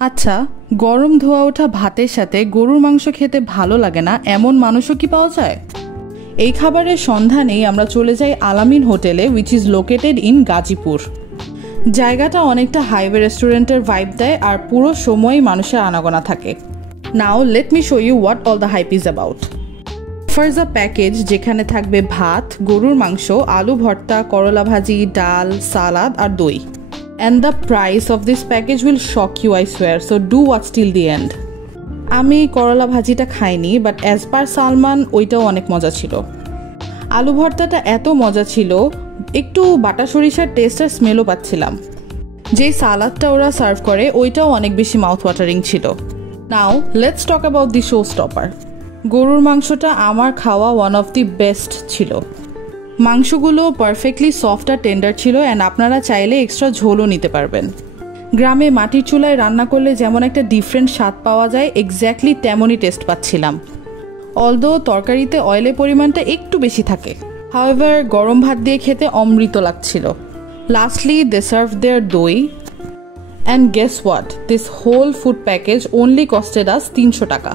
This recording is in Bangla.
আচ্ছা, গরম ধোয়া ওঠা ভাতের সাথে গরুর মাংস খেতে ভালো লাগে না এমন মানুষও কি পাওয়া যায়? এই খাবারের সন্ধানেই আমরা চলে যাই আলামিন হোটেলে, which is located in Gazipur. জায়গাটা অনেকটা হাইওয়ে রেস্টুরেন্টের ভাইব দেয় আর পুরো সময়ই মানুষের আনাগোনা থাকে। Now let me show you what all the hype is about. First a package যেখানে থাকবে ভাত, গরুর মাংস, আলু ভর্তা, করলা ভাজি, ডাল, সালাদ আর দই। And the price of this package will shock you, I swear, so do watch till the end. আমি করলা ভাজিটা খাইনি, বাট অ্যাজ পার সালমান ওইটাও অনেক মজা ছিল। আলু ভর্তাটা এত মজা ছিল, একটু বাটা সরিষার টেস্ট আর স্মেলও পাচ্ছিলাম। যেই সালাদটা ওরা সার্ভ করে ওইটাও অনেক বেশি মাউথ ওয়াটারিং ছিল। Now let's talk about the show stopper. গরুর মাংসটা আমার খাওয়া ওয়ান অফ দি বেস্ট ছিল। মাংসগুলো পারফেক্টলি সফট আর টেন্ডার ছিল, অ্যান্ড আপনারা চাইলে এক্সট্রা ঝোলও নিতে পারবেন। গ্রামে মাটির চুলায় রান্না করলে যেমন একটা ডিফারেন্ট স্বাদ পাওয়া যায়, এক্স্যাক্টলি তেমনই টেস্ট পাচ্ছিলাম। অলদো তরকারিতে অয়েলের পরিমাণটা একটু বেশি থাকে, হাউএভার গরম ভাত দিয়ে খেতে অমৃত লাগছিল। লাস্টলি দে সার্ভ দেয়ার দই, and guess what, this whole food package only costed us 300 টাকা।